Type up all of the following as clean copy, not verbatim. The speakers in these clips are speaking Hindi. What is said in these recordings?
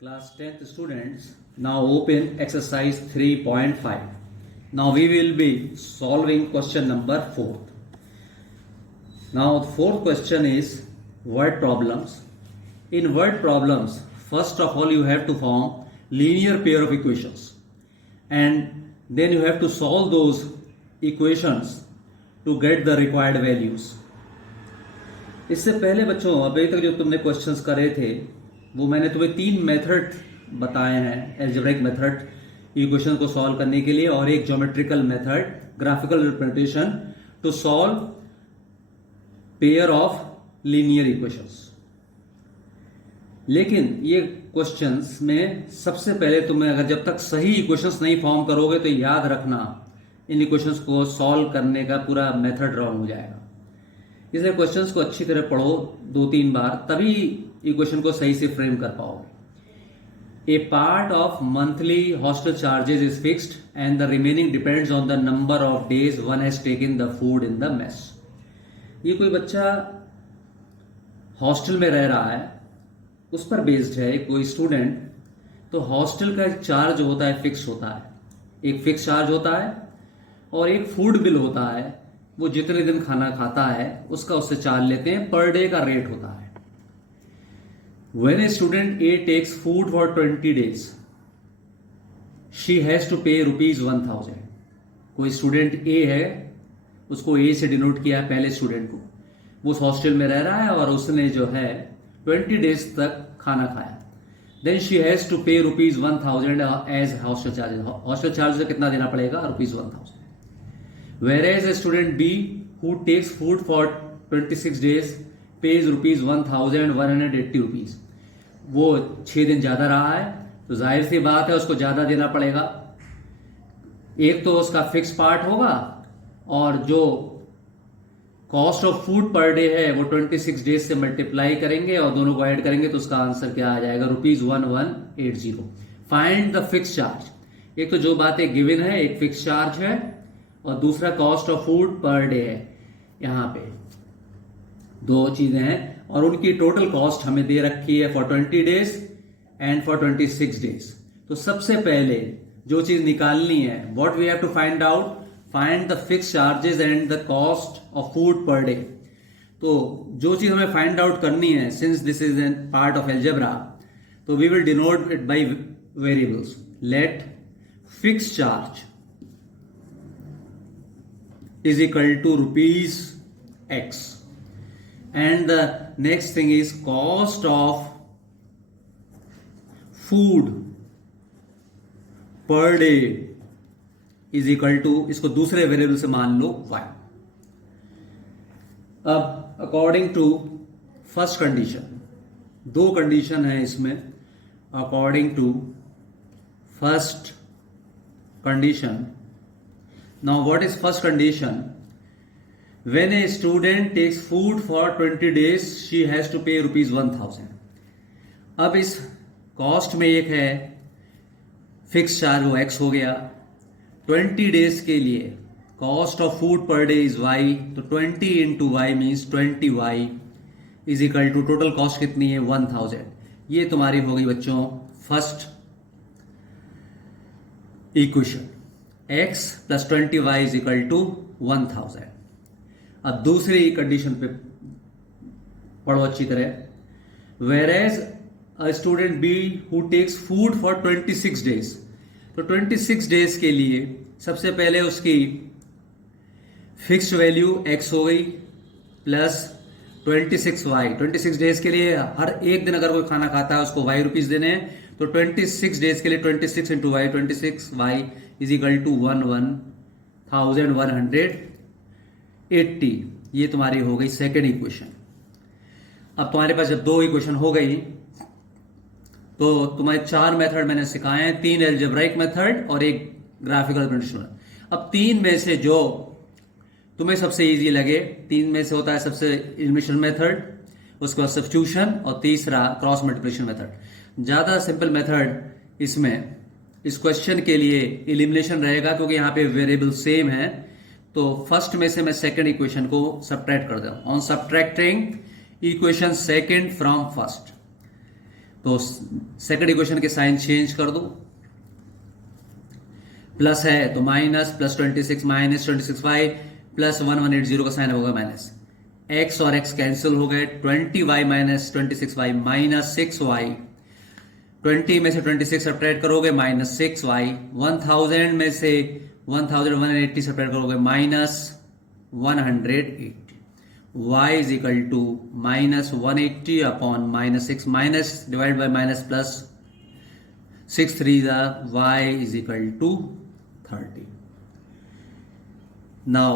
Class 10th students, now open exercise 3.5. Now we will be solving question number 4. Now the fourth question is word problems. In word problems, first of all you have to form linear pair of equations and then you have to solve those equations to get the required values. इससे पहले बच्चों अभी तक जो तुमने क्वेश्चंस करे थे वो मैंने तुम्हें 3 मेथड बताए हैं, एल्जेब्रिक मेथड इक्वेशन को सॉल्व करने के लिए और एक geometrical method graphical representation to solve pair of linear equations. लेकिन ये क्वेश्चंस में सबसे पहले तुम्हें अगर जब तक सही इक्वेशंस नहीं फॉर्म करोगे तो याद रखना इन इक्वेशंस को सॉल्व करने का पूरा मेथड रॉन्ग हो जाएगा. इसलिए क्वेश्चंस को अच्छी तरह पढ़ो 2-3 बार, तभी इक्वेशन को सही से फ्रेम कर पाओगे. A part of monthly hostel charges is fixed and the remaining depends on the number of days one has taken the food in the mess. ये कोई बच्चा हॉस्टल में रह रहा है उस पर बेस्ड है. कोई स्टूडेंट, तो हॉस्टल का एक चार्ज होता है, फिक्स होता है, एक फिक्स चार्ज होता है और एक फूड बिल होता है. वो जितने दिन खाना खाता है उसका उससे चार्ज लेते हैं, पर डे का रेट होता है. When a student A takes food for 20 days, she has to pay ₹1000. कोई स्टूडेंट A है, उसको A से डिनोट किया है पहले स्टूडेंट को. वो उस हॉस्टल में रह रहा है और उसने जो है 20 डेज तक खाना खाया. Then she has to pay ₹1000 as hostel charges. Hostel charge कितना देना पड़ेगा? ₹1000. Whereas a student B who takes food for 26 days pays ₹1180. वो 6 दिन ज्यादा रहा है तो जाहिर सी बात है उसको ज्यादा देना पड़ेगा. एक तो उसका फिक्स पार्ट होगा और जो cost of food per day है वो 26 डेज से मल्टीप्लाई करेंगे और दोनों को ऐड करेंगे तो उसका आंसर क्या आ जाएगा? ₹1180. Find the fix charge. एक तो जो बातें गिवन है, एक फिक्स चार्ज है और दूसरा cost of food per day है. यहां पे दो चीजें हैं और उनकी टोटल कॉस्ट हमें दे रखी है for 20 days and for 26 days. तो सबसे पहले जो चीज निकालनी है, what we have to find out, find the fix charges and the cost of food per day. तो जो चीज हमें फाइंड आउट करनी है, since this is an part of algebra, तो we will denote it by variables. Let fix charge is equal to ₹X and the next thing is cost of food per day is equal to, इसको दूसरे वेरिएबल से मान लो Y. अब अकॉर्डिंग टू फर्स्ट कंडीशन, दो कंडीशन है इसमें. According to first condition, now what is first condition? When a student takes food for 20 days she has to pay ₹1000. अब इस कॉस्ट में एक है फिक्स चार्ज, वो X हो गया. 20 डेज के लिए cost of food per day is Y, तो 20 into Y means 20Y is equal to total cost कितनी है? 1000. ये तुम्हारी हो गई बच्चों first equation. X plus 20Y is equal to 1000. अब दूसरी कंडीशन पे पढ़ो अच्छी तरह. Whereas a student B who takes food for 26 days, तो 26 डेज के लिए सबसे पहले उसकी फिक्स्ड वैल्यू X हो गई प्लस 26Y. 26 डेज के लिए हर एक दिन अगर कोई खाना खाता है उसको Y रुपीज देने हैं, तो 26 डेज के लिए 26 into Y, 26Y is equal to 1180. ये तुम्हारी हो गई सेकेंड इक्वेशन. अब तुम्हारे पास जब दो इक्वेशन हो गई तो तुम्हारे 4 मेथड मैंने सिखाए हैं, 3 एल्जेब्राइक मेथड और एक ग्राफिकल रिप्रेजेंटेशन. अब 3 में से जो तुम्हें सबसे इजी लगे, 3 में से होता है सबसे एलिमिनेशन मेथड, उसके बाद सब्स्टिट्यूशन और तीसरा क्रॉस मल्टीप्लिकेशन मेथड. ज्यादा सिंपल मेथड इसमें इस क्वेश्चन के लिए एलिमिनेशन रहेगा क्योंकि यहां पे वेरिएबल सेम है. तो फर्स्ट में से मैं सेकंड इक्वेशन को सब्ट्रैक्ट कर दूं. On subtracting equation second from first, तो सेकंड इक्वेशन के साइन चेंज कर दो, प्लस है तो minus, plus 26 minus 26y plus 1180 का साइन होगा माइनस, x और x कैंसिल हो गए, 20y minus 26y minus 6y, 20 में से 26 सब्ट्रैक्ट करोगे माइनस 6y, 1000 में से 1180 सब्ट्रैक्ट करोगे minus 180, y is equal to minus 180 upon minus 6 minus divide by minus plus 6 3 y is equal to 30. Now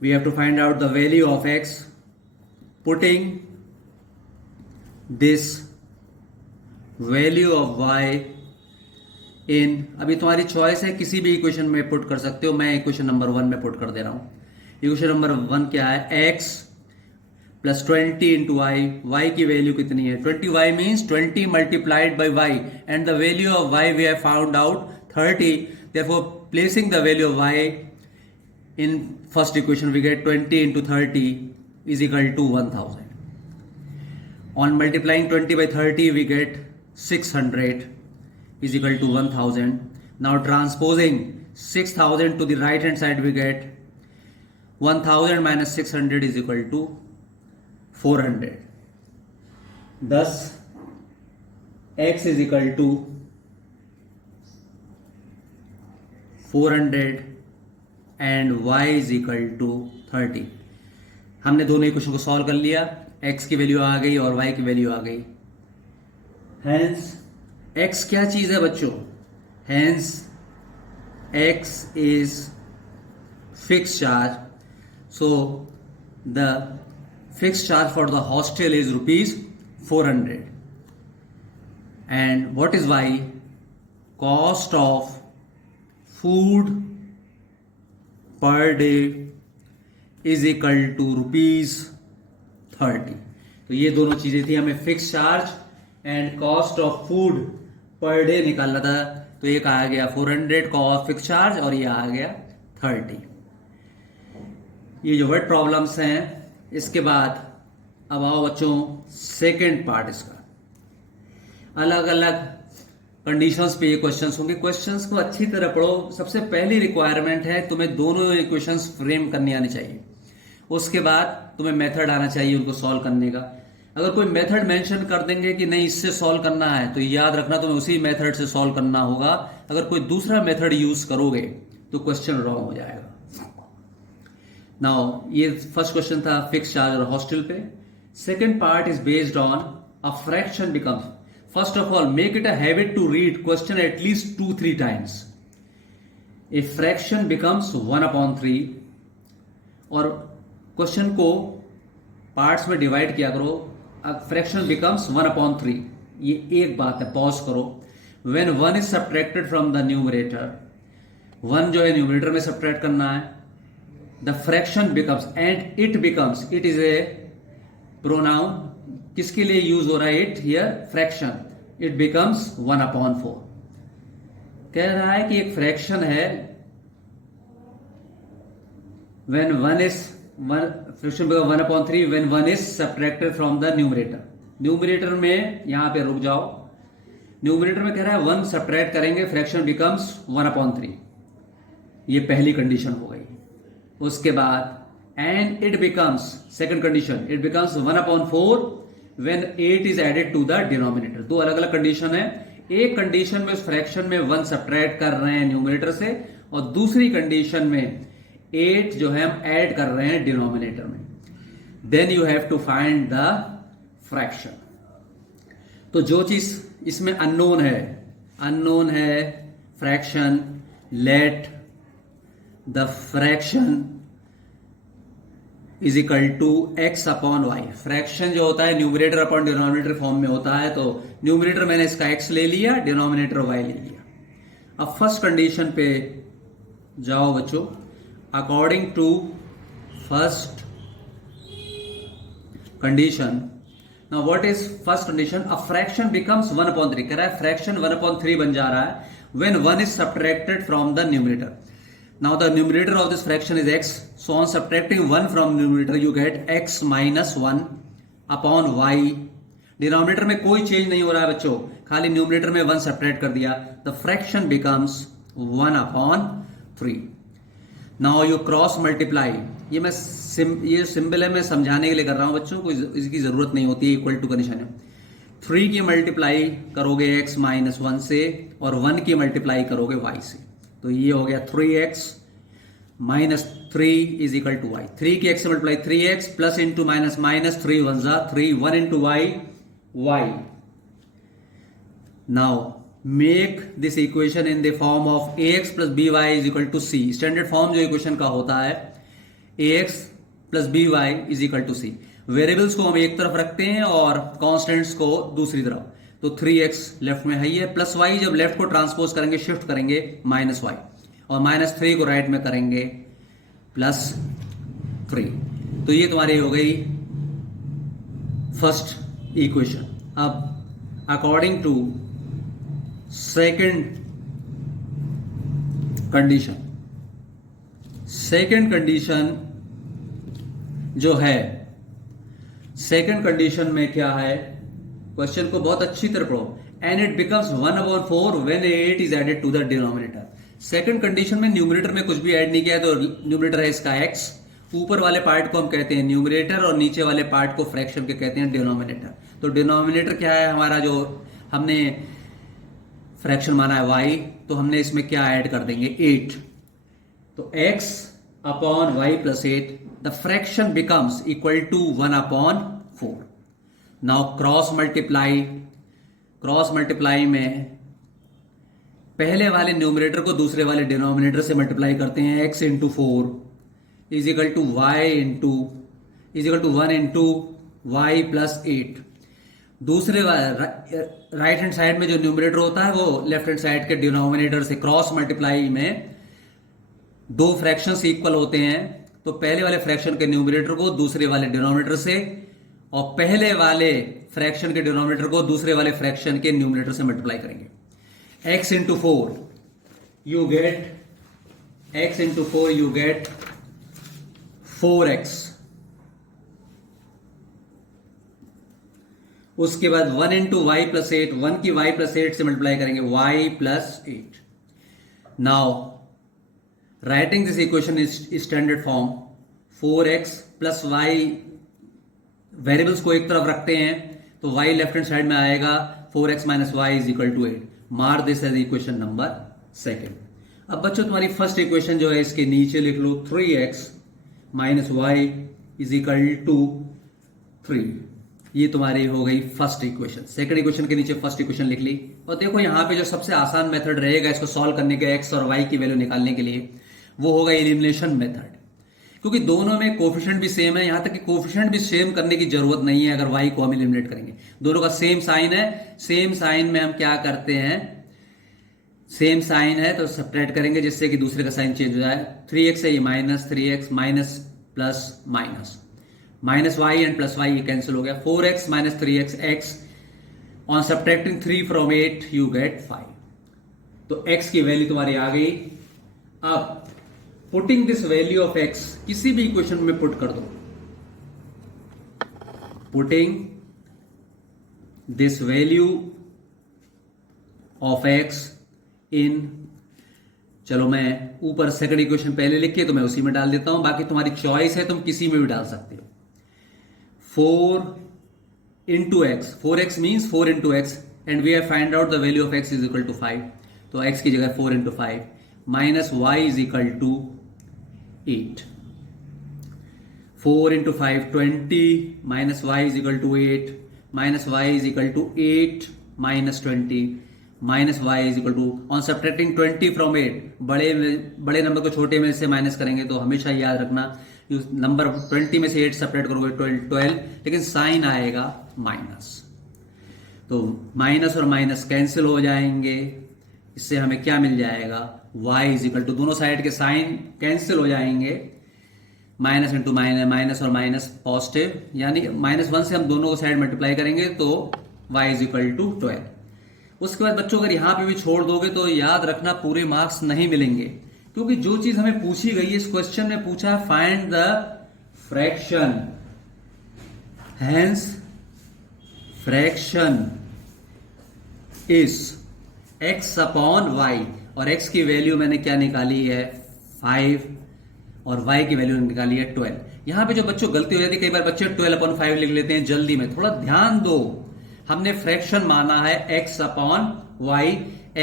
we have to find out the value of x, putting this value of y in, अभी तुम्हारी चॉइस है, किसी भी इक्वेशन में पुट कर सकते हो, मैं इक्वेशन नंबर 1 में पुट कर दे रहा हूं. इक्वेशन नंबर 1 क्या है, x plus 20 into y, y की वैल्यू कितनी है 20y means 20 multiplied by y and the value of y we have found out 30. therefore placing the value of y in first equation we get 20 into 30 is equal to 1000. On multiplying 20 by 30 we get 600 is equal to 1000. Now transposing 6000 to the right hand side we get 1000 minus 600 is equal to 400. Thus x is equal to 400 and y is equal to 30. हमने दोनों इक्वेशन को सॉल्व कर लिया, x की वैल्यू आ गई और y की वैल्यू आ गई. Hence x क्या चीज है बच्चों, hence x is fixed charge. So the fixed charge for the hostel is rupees 400. And what is y? Cost of food per day is equal to rupees 30. तो ये दोनों चीजें थी, हमें fix charge and cost of food per day निकालना था. तो एक आ गया 400 कॉस्ट फिक्स चार्ज और ये आ गया 30. ये जो वर्ड प्रॉब्लम्स हैं, इसके बाद अब आओ बच्चों सेकेंड पार्ट इसका. अलग अलग कंडीशंस पे ये क्वेश्चंस होंगे. क्वेश्चंस को अच्छी तरह पढ़ो. सबसे पहली रिक्वायरमेंट है तुम्हें दोनों इक्वेशंस फ्रेम करनी आनी चाहिए. उसके बाद तुम्हें मेथड आना चाहिए उनको सॉल्व करने का. अगर कोई मेथड मेंशन कर देंगे कि नहीं इससे सॉल्व करना है, तो याद रखना तुम्हें उसी मेथड से सॉल्व करना होगा. अगर कोई दूसरा मेथड यूज करोगे तो क्वेश्चन रॉन्ग हो जाएगा. नाउ ये फर्स्ट क्वेश्चन था फिक्स चार्ज और हॉस्टल पे. Second part is based on a fraction becomes. First of all, make it a habit to read question at least 2-3 times. A fraction becomes 1/3 और क्वेश्चन को पार्ट्स में डिवाइड किया करो. Fraction becomes 1/3. ये एक बात है, पॉज करो. When 1 is subtracted from the numerator, 1 जो है न्यूमरेटर में सब्ट्रैक्ट करना है. The fraction becomes and it becomes, it is a pronoun. किसके लिए यूज हो रहा है it here, fraction. It becomes 1/4. कह रहा है कि एक फ्रैक्शन है when 1 is fraction become 1/3 when 1 is subtracted from the numerator. Numerator में यहां पे रुक जाओ. न्यूमरेटर में कह रहा है 1 सब्ट्रैक्ट करेंगे, फ्रैक्शन बिकम्स 1/3. ये पहली कंडीशन हो गई. उसके बाद and it becomes, second condition, it becomes 1/4 when 8 is added to the denominator. दो अलग अलग कंडीशन है. एक कंडीशन में उस फ्रैक्शन में 1 सब्ट्रैक्ट कर रहे हैं न्यूमरेटर से, और दूसरी कंडीशन में 8 जो है हम ऐड कर रहे हैं डिनोमिनेटर में. Then you have to find the fraction. तो जो चीज इसमें अननोन है fraction. Let the fraction is equal to x upon y. Fraction जो होता है न्यूमरेटर अपॉन डिनोमिनेटर फॉर्म में होता है. तो न्यूमरेटर मैंने इसका एक्स ले लिया, डिनोमिनेटर वाई ले लिया. अब फर्स्ट कंडीशन पे जाओ बच्चों. According to first condition, now what is first condition, a fraction becomes 1/3. कह रहा है फ्रैक्शन 1/3 बन जा रहा है when 1 is subtracted from the numerator. Now the numerator of this fraction is x. So on subtracting 1 from numerator, you get x minus 1 upon y denominator में कोई चेंज नहीं हो रहा है बच्चों, खाली न्यूमरेटर में 1 सब्ट्रैक्ट कर दिया, the fraction becomes 1/3। Now you cross multiply, ये सिंबल है मैं समझाने के लिए कर रहा हूं बच्चों को, इसकी जरूरत नहीं होती है, इक्वल टू का निशान है। 3 की मल्टीप्लाई करोगे x माइनस 1 से और 1 की मल्टीप्लाई करोगे y से, तो ये हो गया 3x minus 3 is equal to y. 3 की x से multiply 3x plus into minus minus 3 1 जा 3 1 into y y। Now make this equation in the form of ax plus by is equal to c। Standard form जो इक्वेशन का होता है ax plus by is equal to c। Variables को हम एक तरफ रखते हैं और कांस्टेंट्स को दूसरी तरफ, तो 3x लेफ्ट में है ही है, प्लस y जब लेफ्ट को ट्रांसपोज करेंगे शिफ्ट करेंगे माइनस y, और माइनस 3 को राइट में करेंगे प्लस 3। तो ये तुम्हारी हो गई फर्स्ट इक्वेशन। अब अकॉर्डिंग टू सेकंड कंडीशन जो है, सेकंड कंडीशन में क्या है, क्वेश्चन को बहुत अच्छी तरह पढ़ो। And it becomes 1/4 when 8 is added to the denominator. Second condition में न्यूमरेटर में कुछ भी ऐड नहीं किया है, तो न्यूमरेटर है इसका x, ऊपर वाले पार्ट को हम कहते हैं न्यूमरेटर और नीचे वाले पार्ट को फ्रैक्शन के कहते हैं डिनोमिनेटर। तो डिनोमिनेटर क्या है हमारा, जो हमने फ्रैक्शन माना है y, तो हमने इसमें क्या ऐड कर देंगे 8, तो x upon y plus 8, the fraction becomes equal to 1/4। Now cross multiply में पहले वाले न्यूमरेटर को दूसरे वाले डिनोमिनेटर से मल्टीप्लाई करते हैं, x into 4 is equal to y is equal to 1 into y plus 8। दूसरे राइट हैंड साइड में जो न्यूमरेटर होता है वो लेफ्ट हैंड साइड के डिनोमिनेटर से, क्रॉस मल्टीप्लाई में दो फ्रैक्शंस इक्वल होते हैं, तो पहले वाले फ्रैक्शन के न्यूमरेटर को दूसरे वाले डिनोमिनेटर से और पहले वाले फ्रैक्शन के डिनोमिनेटर को दूसरे वाले फ्रैक्शन के न्यूमरेटर से मल्टीप्लाई करेंगे। x into 4 you get 4x, उसके बाद 1 इंटू वाई प्लस 8, 1 की y प्लस 8 से मल्टीप्लाई करेंगे y plus 8। Now writing this equation is standard form, 4x plus y, variables को एक तरफ रखते हैं तो y लेफ्ट हैंड साइड में आएगा, 4x minus y is equal to 8। Mark this as equation number second. अब बच्चों तुम्हारी फर्स्ट इक्वेशन जो है इसके नीचे लिख लो 3x minus y is equal to 3। ये तुम्हारी हो गई फर्स्ट इक्वेशन। सेकंड इक्वेशन के नीचे फर्स्ट इक्वेशन लिख ली। और देखो यहां पे जो सबसे आसान मेथड रहेगा इसको सॉल्व करने के, x और y की वैल्यू निकालने के लिए, वो होगा एलिमिनेशन मेथड, क्योंकि दोनों में कोफिशिएंट भी सेम है, यहां तक कि कोफिशिएंट भी सेम करने की जरूरत नहीं है अगर y को हम एलिमिनेट करेंगे। दोनों का सेम साइन है, सेम साइन में हम क्या करते हैं, सेम साइन है तो सब्ट्रैक्ट करेंगे जिससे कि दूसरे का साइन चेंज हो जाए। 3x है ये minus 3x, minus plus minus, minus y and plus y ये कैंसिल हो गया। 4x minus 3x, x on subtracting 3 from 8 you get 5। तो x की वैल्यू तुम्हारी आ गई। अब putting this value of x किसी भी इक्वेशन में पुट कर दो, putting this value of x इन, चलो मैं ऊपर सेकंड इक्वेशन पहले लिख के तो मैं उसी में डाल देता हूं, बाकी तुम्हारी चॉइस है, तुम किसी में भी डाल सकते हो। 4 into x, 4x means 4 into x and we have find out the value of x is equal to 5, तो x की जगह 4 into 5 minus y is equal to 8। 4 into 5 20 minus y is equal to 8, minus y is equal to 8 minus 20 minus y is equal to, on subtracting 20 from 8, बड़े नंबर को छोटे में से माइनस करेंगे तो हमेशा याद रखना नंबर 20 में से 8 सब्ट्रैक्ट करोगे 12, लेकिन साइन आएगा माइनस, तो माइनस और माइनस कैंसिल हो जाएंगे। इससे हमें क्या मिल जाएगा, y इज इक्वल टू, दोनों साइड के साइन कैंसिल हो जाएंगे, माइनस इंटू माइनस, माइनस और माइनस पॉजिटिव, यानी -1 से हम दोनों को साइड मल्टीप्लाई करेंगे तो y इज इक्वल टू 12। उसके बाद बच्चों अगर यहां पे भी छोड़ दोगे तो याद रखना पूरे मार्क्स नहीं मिलेंगे, क्योंकि जो चीज हमें पूछी गई है इस क्वेश्चन में पूछा है find the fraction, hence fraction is x upon y, और x की वैल्यू मैंने क्या निकाली है 5, और y की वैल्यू निकाली है 12। यहां पे जो बच्चों गलती हो जाती है, कई बार बच्चे 12/5 लिख लेते हैं जल्दी में। थोड़ा ध्यान दो, हमने फ्रैक्शन माना है x अपॉन y,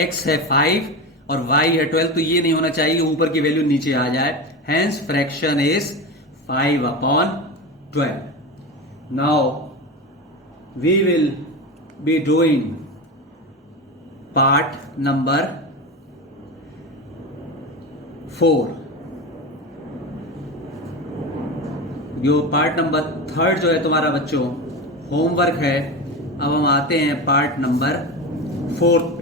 x है 5 और y है 12, तो ये नहीं होना चाहिए ऊपर की वैल्यू नीचे आ जाए। Hence fraction is 5/12। Now we will be doing part number 4। जो पार्ट नंबर 3 जो है तुम्हारा बच्चों होमवर्क है। अब हम आते हैं पार्ट नंबर 4 पे।